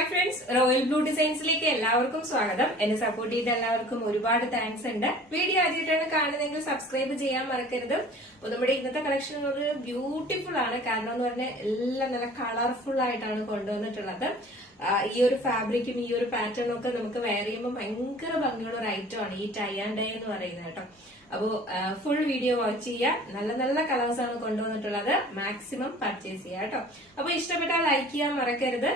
Hi friends, royal blue ഡിസൈൻസിലേക്ക് എല്ലാവർക്കും സ്വാഗതം. എന്നെ സപ്പോർട്ട് ചെയ്ത എല്ലാവർക്കും ഒരുപാട് താങ്ക്സ് ഉണ്ട്. വീഡിയോ ആദ്യമായിട്ടാണ് കാണുന്നതെങ്കിൽ സബ്സ്ക്രൈബ് ചെയ്യാൻ മറക്കരുത്. അപ്പൊ നമ്മുടെ ഇന്നത്തെ കളക്ഷൻ ഒരു ബ്യൂട്ടിഫുൾ ആണ്. കാരണം എന്ന് പറഞ്ഞാൽ എല്ലാം നല്ല കളർഫുൾ ആയിട്ടാണ് കൊണ്ടുവന്നിട്ടുള്ളത്. ഈ ഒരു ഫാബ്രിക്കും ഈ ഒരു പാറ്റേണും ഒക്കെ നമുക്ക് വെയർ ചെയ്യുമ്പോൾ ഭയങ്കര ഭംഗിയുള്ള ഒരു ഐറ്റം ആണ് ഈ ടൈ ആൻഡ് ഡൈ എന്ന് പറയുന്നത് കേട്ടോ. അപ്പോ ഫുൾ വീഡിയോ വാച്ച് ചെയ്യുക. നല്ല നല്ല കളേഴ്സ് ആണ് കൊണ്ടുവന്നിട്ടുള്ളത്. മാക്സിമം പർച്ചേസ് ചെയ്യുക കേട്ടോ. അപ്പൊ ഇഷ്ടപ്പെട്ടാൽ ലൈക്ക് ചെയ്യാൻ മറക്കരുത്.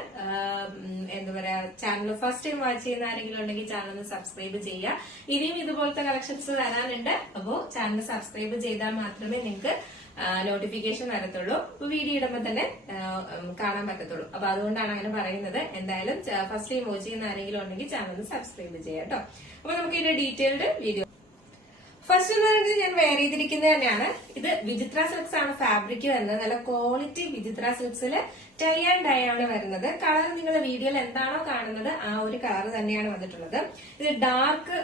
എന്താ പറയാ, ചാനൽ ഫസ്റ്റ് ടൈം വാച്ച് ചെയ്യുന്ന ആരെങ്കിലും ഉണ്ടെങ്കിൽ ചാനൽ സബ്സ്ക്രൈബ് ചെയ്യുക. ഇനിയും ഇതുപോലത്തെ കളക്ഷൻസ് വരാനുണ്ട്. അപ്പോ ചാനൽ സബ്സ്ക്രൈബ് ചെയ്താൽ മാത്രമേ നിങ്ങൾക്ക് നോട്ടിഫിക്കേഷൻ വരത്തുള്ളൂ. അപ്പൊ വീഡിയോ ഇടുമ്പോൾ തന്നെ കാണാൻ പറ്റത്തുള്ളൂ. അപ്പൊ അതുകൊണ്ടാണ് അങ്ങനെ പറയുന്നത്. എന്തായാലും ഫസ്റ്റ് ടൈം വാച്ച് ചെയ്യുന്ന ആരെങ്കിലും ഉണ്ടെങ്കിൽ ചാനൽ സബ്സ്ക്രൈബ് ചെയ്യാം കേട്ടോ. അപ്പൊ നമുക്ക് ഇതിന്റെ ഡീറ്റെയിൽഡ് വീഡിയോ ഫസ്റ്റ് എന്ന് പറയുന്നത് ഞാൻ വെയർ ചെയ്തിരിക്കുന്നത് തന്നെയാണ്. ഇത് വിചിത്ര സിൽക്സ് ആണ് ഫാബ്രിക് വരുന്നത്. നല്ല ക്വാളിറ്റി വിചിത്ര സിൽക്സിൽ ടൈ ആൻഡ് ഡൈ ആണ് വരുന്നത്. കളർ നിങ്ങൾ വീഡിയോയിൽ എന്താണോ കാണുന്നത് ആ ഒരു കളർ തന്നെയാണ് വന്നിട്ടുള്ളത്. ഇത് ഡാർക്ക്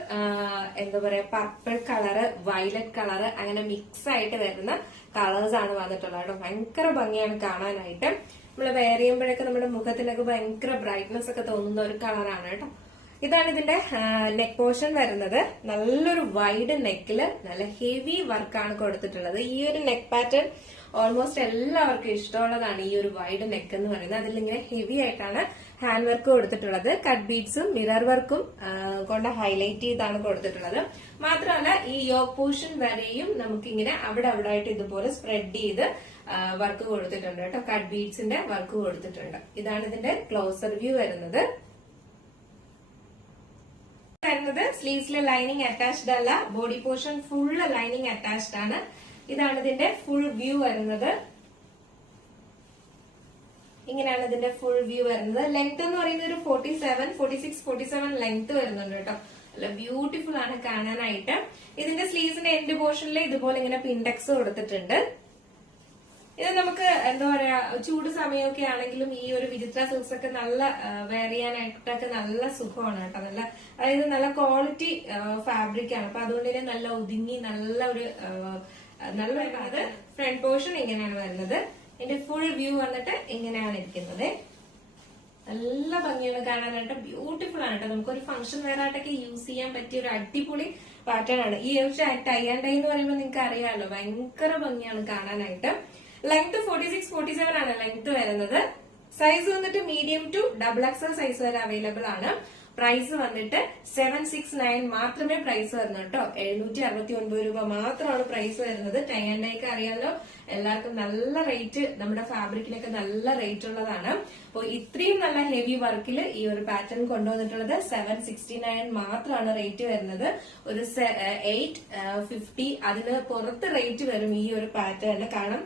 എന്താ പറയാ പർപ്പിൾ കളറ്, വയലറ്റ് കളറ് അങ്ങനെ മിക്സ് ആയിട്ട് വരുന്ന കളേഴ്സ് ആണ് വന്നിട്ടുള്ളത്. ഭയങ്കര ഭംഗിയാണ് കാണാനായിട്ട്. നമ്മൾ വെയർ ചെയ്യുമ്പോഴൊക്കെ നമ്മുടെ മുഖത്തിനൊക്കെ ഭയങ്കര ബ്രൈറ്റ്നെസ് ഒക്കെ തോന്നുന്ന ഒരു കളറാണ് കേട്ടോ. ഇതാണ് ഇതിന്റെ നെക്ക് പോർഷൻ വരുന്നത്. നല്ലൊരു വൈഡ് നെക്കില് നല്ല ഹെവി വർക്കാണ് കൊടുത്തിട്ടുള്ളത്. ഈ ഒരു നെക്ക് പാറ്റേൺ ഓൾമോസ്റ്റ് എല്ലാവർക്കും ഇഷ്ടമുള്ളതാണ്. ഈ ഒരു വൈഡ് നെക്ക് എന്ന് പറയുന്നത് അതിലിങ്ങനെ ഹെവി ആയിട്ടാണ് ഹാൻഡ് വർക്ക് കൊടുത്തിട്ടുള്ളത്. കട്ട് ബീഡ്സും മിറർ വർക്കും കൊണ്ട് ഹൈലൈറ്റ് ചെയ്താണ് കൊടുത്തിട്ടുള്ളത്. മാത്രമല്ല ഈ യോക്ക് പോർഷൻ വരെയും നമുക്കിങ്ങനെ അവിടെ ആയിട്ട് ഇതുപോലെ സ്പ്രെഡ് ചെയ്ത് വർക്ക് കൊടുത്തിട്ടുണ്ട് കേട്ടോ. കട്ട് ബീഡ്സിന്റെ വർക്ക് കൊടുത്തിട്ടുണ്ട്. ഇതാണ് ഇതിന്റെ ക്ലോസർ വ്യൂ വരുന്നത്. സ്ലീവ്സിലെ ലൈനിങ് അറ്റാച്ച്ഡ് അല്ല, body portion full lining attached ആണ്. ഇതാണ് ഇതിന്റെ ഫുൾ വ്യൂ വരുന്നത്. ഇങ്ങനെയാണ് ഇതിന്റെ ഫുൾ വ്യൂ വരുന്നത്. ലെങ്ത് എന്ന് പറയുന്നത് ഒരു 46-47 ലെങ്ത് വരുന്നുണ്ട് കേട്ടോ. നല്ല ബ്യൂട്ടിഫുൾ ആണ് കാണാനായിട്ട്. ഇതിന്റെ സ്ലീവ്സിന്റെ എൻഡ് പോർഷനിൽ ഇതുപോലെ ഇങ്ങനെ പിൻഡെക്സ് കൊടുത്തിട്ടുണ്ട്. ഇത് നമുക്ക് എന്താ പറയാ, ചൂട് സമയമൊക്കെ ആണെങ്കിലും ഈ ഒരു വിചിത്ര സിൽക്സ് ഒക്കെ നല്ല വെയർ ചെയ്യാനായിട്ടൊക്കെ നല്ല സുഖമാണ് കേട്ടോ. അതായത് നല്ല ക്വാളിറ്റി ഫാബ്രിക് ആണ്. അപ്പൊ അതുകൊണ്ട് തന്നെ നല്ല ഒതുങ്ങി നല്ലൊരു അത് ഫ്രണ്ട് പോർഷൻ ഇങ്ങനെയാണ് വരുന്നത്. ഇതിന്റെ ഫുൾ വ്യൂ വന്നിട്ട് ഇങ്ങനെയാണ് ഇരിക്കുന്നത്. നല്ല ഭംഗിയാണ് കാണാനായിട്ട്. ബ്യൂട്ടിഫുൾ ആണ് കേട്ടോ. നമുക്കൊരു ഫംഗ്ഷൻ വെയർ ആയിട്ടൊക്കെ യൂസ് ചെയ്യാൻ പറ്റിയ ഒരു അടിപൊളി പാറ്റേൺ ആണ്. ഈ ഒരു ടൈ ആൻഡ് ഡൈ എന്ന് പറയുമ്പോൾ നിങ്ങൾക്ക് അറിയാമല്ലോ, ഭയങ്കര ഭംഗിയാണ് കാണാനായിട്ട്. ലെങ്ത് 46-47 ആണ് ലെങ്ത് വരുന്നത്. സൈസ് വന്നിട്ട് മീഡിയം ടു XXL സൈസ് വരെ അവൈലബിൾ ആണ്. പ്രൈസ് വന്നിട്ട് 769 മാത്രമേ പ്രൈസ് വരുന്നു കേട്ടോ. 769 രൂപ മാത്രമാണ് പ്രൈസ് വരുന്നത്. ടൈ ആൻഡ് ഡൈക്ക് അറിയാമല്ലോ, എല്ലാവർക്കും നല്ല റേറ്റ്, നമ്മുടെ ഫാബ്രിക്കിനൊക്കെ നല്ല റേറ്റ് ഉള്ളതാണ്. അപ്പോൾ ഇത്രയും നല്ല ഹെവി വർക്കിൽ ഈ ഒരു പാറ്റേൺ കൊണ്ടുവന്നിട്ടുള്ളത് 769 മാത്രമാണ് റേറ്റ് വരുന്നത്. ഒരു 850 അതിന് പുറത്ത് റേറ്റ് വരും ഈ ഒരു പാറ്റേണിന്. കാരണം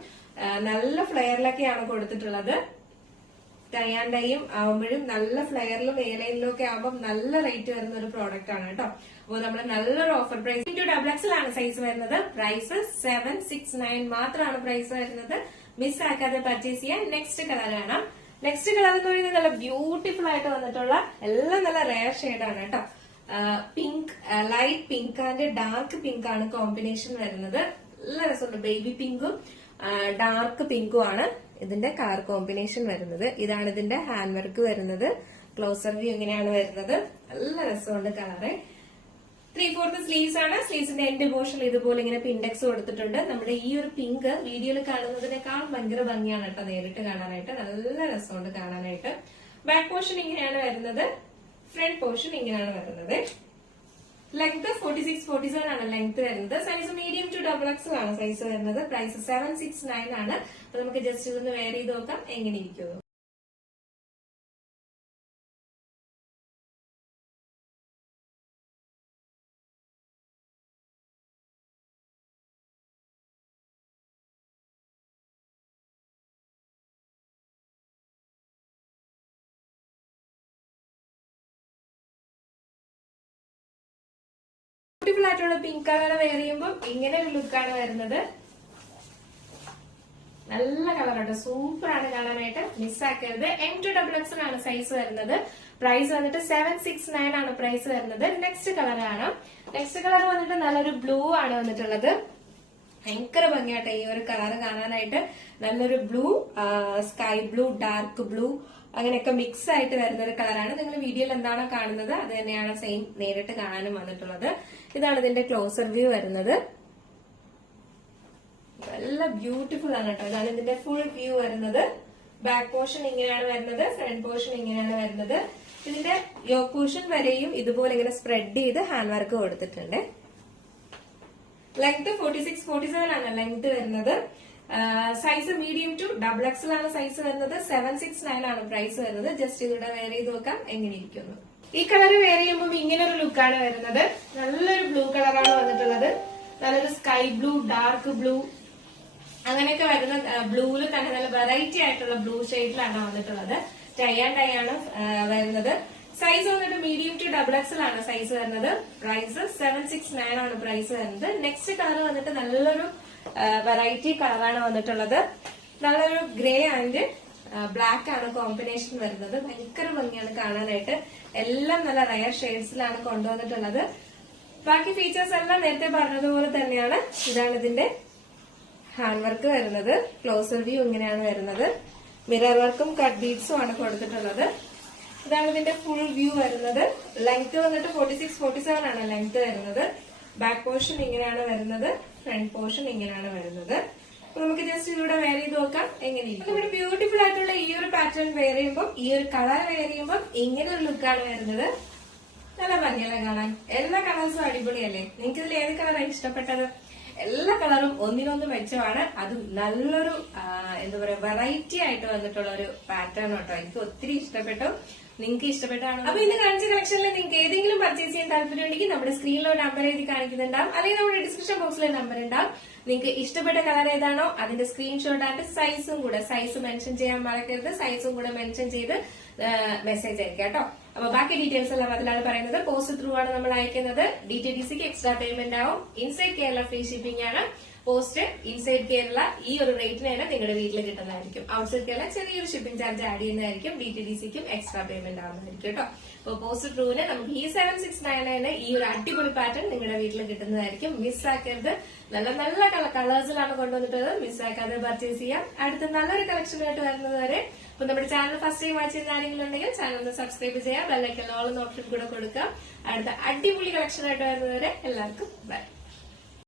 നല്ല ഫ്ലെയറിലൊക്കെയാണ് കൊടുത്തിട്ടുള്ളത്. ടൈ ആൻഡ് ഡൈയും ആവുമ്പോഴും നല്ല ഫ്ലെയറിലും എയർലൈനിലും ഒക്കെ ആവുമ്പോൾ നല്ല റേറ്റ് വരുന്ന ഒരു പ്രോഡക്റ്റ് ആണ് കേട്ടോ. അപ്പോൾ നമ്മൾ നല്ലൊരു ഓഫർ പ്രൈസ് XXL ആണ് സൈസ് വരുന്നത്. പ്രൈസ് 769 മാത്രമാണ് പ്രൈസ് വരുന്നത്. മിസ് ആക്കാതെ പർച്ചേസ് ചെയ്യാൻ. നെക്സ്റ്റ് കളർ കാണാം. നെക്സ്റ്റ് കളർ എന്ന് പറയുന്നത് നല്ല ബ്യൂട്ടിഫുൾ ആയിട്ട് വന്നിട്ടുള്ള എല്ലാം നല്ല റെയർ ഷെയ്ഡാണ് കേട്ടോ. Pink, light pink and dark pink ആണ് കോമ്പിനേഷൻ വരുന്നത്. നല്ല രസമുണ്ട്. ബേബി പിങ്കും ഡാർക്ക് പിങ്കും ആണ് ഇതിന്റെ കളർ കോമ്പിനേഷൻ വരുന്നത്. ഇതാണ് ഇതിന്റെ ഹാൻഡ് വർക്ക് വരുന്നത്. ക്ലോസർ വ്യൂ ഇങ്ങനെയാണ് വരുന്നത്. നല്ല രസമുണ്ട് കളറ്. 3/4 സ്ലീവ്സ് ആണ്. സ്ലീവ്സിന്റെ എൻഡ് പോർഷൻ ഇതുപോലെ ഇങ്ങനെ പിൻഡെക്സ് കൊടുത്തിട്ടുണ്ട്. നമ്മുടെ ഈ ഒരു പിങ്ക് വീഡിയോയിൽ കാണുന്നതിനേക്കാൾ ഭയങ്കര ഭംഗിയാണ് കേട്ടോ നേരിട്ട് കാണാനായിട്ട്. നല്ല രസമുണ്ട് കാണാനായിട്ട്. ബാക്ക് പോർഷൻ ഇങ്ങനെയാണ് വരുന്നത്. ഫ്രണ്ട് പോർഷൻ ഇങ്ങനെയാണ് വരുന്നത്. ലെങ്ത് 46-47 ആണ് ലെങ്ത് വരുന്നത്. സൈസ് മീഡിയം ടു XXL ആണ് സൈസ് വരുന്നത്. പ്രൈസ് 769 ആണ്. അപ്പൊ നമുക്ക് ജസ്റ്റ് ഇതൊന്ന് വെയർ ചെയ്ത് നോക്കാം എങ്ങനെ ഇരിക്കുമോ. ബ്യൂട്ടിഫുൾ ആയിട്ടുള്ള പിങ്ക് കളർ വെയർ ചെയ്യുമ്പോൾ ഇങ്ങനെ ഒരു ലുക്കാണ് വരുന്നത്. നല്ല കളറാണ്, സൂപ്പർ ആണ് കാണാനായിട്ട്. മിസ്സാക്കരുത്. M2XXL ആണ് സൈസ് വരുന്നത്. പ്രൈസ് വന്നിട്ട് 769 ആണ് പ്രൈസ് വരുന്നത്. നെക്സ്റ്റ് കളർ ആണ്. നെക്സ്റ്റ് കളർ വന്നിട്ട് നല്ലൊരു ബ്ലൂ ആണ് വന്നിട്ടുള്ളത്. ഭയങ്കര ഭംഗിയാട്ടെ ഈ ഒരു കളർ കാണാനായിട്ട്. നല്ലൊരു blue, sky blue, dark blue, അങ്ങനെയൊക്കെ മിക്സ് ആയിട്ട് വരുന്ന ഒരു കളറാണ്. നിങ്ങൾ വീഡിയോയിൽ എന്താണോ കാണുന്നത് അത് തന്നെയാണ് സെയിം നേരിട്ട് കാണാനും വന്നിട്ടുള്ളത്. ഇതാണ് ഇതിന്റെ ക്ലോസർ വ്യൂ വരുന്നത്. നല്ല ബ്യൂട്ടിഫുൾ ആണ് കേട്ടോ. ഇതാണ് ഇതിന്റെ ഫുൾ വ്യൂ വരുന്നത്. ബാക്ക് പോർഷൻ ഇങ്ങനെയാണ് വരുന്നത്, ഫ്രണ്ട് പോർഷൻ ഇങ്ങനെയാണ് വരുന്നത്. ഇതിന്റെ യോക്ക് പോർഷൻ വരെയും ഇതുപോലെ ഇങ്ങനെ സ്പ്രെഡ് ചെയ്ത് ഹാൻഡ് വർക്ക് കൊടുത്തിട്ടുണ്ട്. ലെങ്ത് 46-47 ആണ് ലെങ്ത് വരുന്നത്. Size medium to double XL ആണ് സൈസ് വരുന്നത്. 769 ആണ് പ്രൈസ് വരുന്നത്. ജസ്റ്റ് ഇതിവിടെ വെയർ ചെയ്ത് നോക്കാം എങ്ങനെ ഇരിക്കുന്നു. ഈ കളർ വെയർ ചെയ്യുമ്പോൾ ഇങ്ങനെ ഒരു ലുക്കാണ് വരുന്നത്. നല്ലൊരു ബ്ലൂ കളറാണ് വന്നിട്ടുള്ളത്. നല്ലൊരു സ്കൈ ബ്ലൂ, ഡാർക്ക് ബ്ലൂ അങ്ങനെയൊക്കെ വരുന്ന ബ്ലൂവിൽ തന്നെ നല്ല വെറൈറ്റി ആയിട്ടുള്ള ബ്ലൂ ഷെയ്ഡിലാണ് വന്നിട്ടുള്ളത്. ടൈ ആൻഡ് ഡൈ ആണ് വരുന്നത്. സൈസ് വന്നിട്ട് മീഡിയം ടു ഡബിൾ എക്സൽ ആണ് സൈസ് വരുന്നത്. പ്രൈസ് 769 ആണ് പ്രൈസ് വരുന്നത്. നെക്സ്റ്റ് കളർ വന്നിട്ട് നല്ലൊരു വെറൈറ്റി കളറാണ് വന്നിട്ടുള്ളത്. നല്ലൊരു ഗ്രേ ആൻഡ് ബ്ലാക്ക് ആണ് കോമ്പിനേഷൻ വരുന്നത്. ഭയങ്കര ഭംഗിയാണ് കാണാനായിട്ട്. എല്ലാം നല്ല റയർ ഷെയ്ഡ്സിലാണ് കൊണ്ടുവന്നിട്ടുള്ളത്. ബാക്കി ഫീച്ചേഴ്സ് എല്ലാം നേരത്തെ പറഞ്ഞതുപോലെ തന്നെയാണ്. ഇതാണ് ഇതിന്റെ ഹാൻഡ് വർക്ക് വരുന്നത്. ക്ലോസർ വ്യൂ ഇങ്ങനെയാണ് വരുന്നത്. മിറർ വർക്കും കട്ട് ബീഡ്സും ആണ് കൊടുത്തിട്ടുള്ളത്. ഇതാണ് ഇതിന്റെ ഫുൾ വ്യൂ വരുന്നത്. ലെങ്ത് വന്നിട്ട് 46-47 ആണ് ലെങ്ത് വരുന്നത്. ബാക്ക് പോർഷൻ ഇങ്ങനെയാണ് വരുന്നത്. ഫ്രണ്ട് പോർഷൻ ഇങ്ങനെയാണ് വരുന്നത്. നമുക്ക് ജസ്റ്റ് ഇതിലൂടെ വെയർ ചെയ്ത് നോക്കാം എങ്ങനെയാണ്. നമ്മുടെ ബ്യൂട്ടിഫുൾ ആയിട്ടുള്ള ഈ ഒരു പാറ്റേൺ വെയർ ചെയ്യുമ്പോൾ, ഈ ഒരു കളർ വെയർ ചെയ്യുമ്പോൾ ഇങ്ങനെ ഒരു ലുക്കാണ് വരുന്നത്. നല്ല ഭംഗിയല്ലേ കാണാൻ. എല്ലാ കളേഴ്സും അടിപൊളിയല്ലേ. നിങ്ങൾക്ക് ഇതിൽ ഏത് കളറാണ് ഇഷ്ടപ്പെട്ടത്? എല്ലാ കളറും ഒന്നിനൊന്ന് മെച്ചമാണ്. അതും നല്ലൊരു എന്താ പറയാ വെറൈറ്റി ആയിട്ട് വന്നിട്ടുള്ള ഒരു പാറ്റേൺ കേട്ടോ. എനിക്ക് ഒത്തിരി ഇഷ്ടപ്പെട്ടു. നിങ്ങൾക്ക് ഇഷ്ടപ്പെട്ടാണ്. അപ്പൊ ഇന്ന് കാണിച്ച കളക്ഷനിൽ നിങ്ങൾക്ക് ഏതെങ്കിലും പർച്ചേസ് ചെയ്യാൻ താല്പര്യം ഉണ്ടെങ്കിൽ നമ്മുടെ സ്ക്രീനിലോ നമ്പർ എഴുതി കാണിക്കുന്നുണ്ടാവും, അല്ലെങ്കിൽ നമ്മുടെ ഡിസ്ക്രിപ്ഷൻ ബോക്സിലെ നമ്പർ ഉണ്ടാവും. നിങ്ങൾക്ക് ഇഷ്ടപ്പെട്ട കളർ ഏതാണോ അതിന്റെ സ്ക്രീൻഷോട്ട് ആയിട്ട് സൈസും കൂടെ മെൻഷൻ ചെയ്യാൻ മറക്കരുത്. സൈസും കൂടെ മെൻഷൻ ചെയ്ത് മെസ്സേജ് അയക്കാം കേട്ടോ. അപ്പൊ ബാക്കി ഡീറ്റെയിൽസ് എല്ലാം അതിലാണ് പറയുന്നത്. പോസ്റ്റ് ത്രൂ ആണ് നമ്മൾ അയക്കുന്നത്. DTDCക്ക് എക്സ്ട്രാ പേയ്മെന്റ് ആവും. ഇൻസൈഡ് കേരള ഫ്രീ ഷിപ്പിംഗ് ആണ്. പോസ്റ്റ് ഇൻസൈഡ് കേരള ഈ ഒരു റേറ്റിന് തന്നെ നിങ്ങളുടെ വീട്ടിൽ കിട്ടുന്നതായിരിക്കും. ഔട്ട്സൈഡ് കേരള ചെറിയൊരു ഷിപ്പിംഗ് ചാർജ് ആഡ് ചെയ്യുന്നതായിരിക്കും. DTDCക്കും എക്സ്ട്രാ പേയ്മെന്റ് ആവുന്നതായിരിക്കും കേട്ടോ. അപ്പോൾ പോസ്റ്റ് ത്രൂവിന് നമുക്ക് ഈ 769 ഈ ഒരു അടിപൊളി പാറ്റേൺ നിങ്ങളുടെ വീട്ടിൽ കിട്ടുന്നതായിരിക്കും. മിസ്സാക്കരുത്. നല്ല നല്ല കളേഴ്സിലാണ് കൊണ്ടുവന്നിട്ടുള്ളത്. മിസ്സാക്കാതെ പർച്ചേസ് ചെയ്യാം. അടുത്ത നല്ലൊരു കളക്ഷനായിട്ട് വരുന്നത് വരെ. അപ്പൊ നമ്മുടെ ചാനൽ ഫസ്റ്റ് ടൈം വാച്ച് ചെയ്യുന്ന ആരെങ്കിലും ഉണ്ടെങ്കിൽ ചാനൽ ഒന്ന് സബ്സ്ക്രൈബ് ചെയ്യാം. ബെല്ലൈക്കൻ ഓൾ എന്ന ഓപ്ഷൻ കൂടെ കൊടുക്കാം. അടുത്ത അടിപൊളി കളക്ഷനായിട്ട് വരുന്നത് വരെ എല്ലാവർക്കും ബൈ.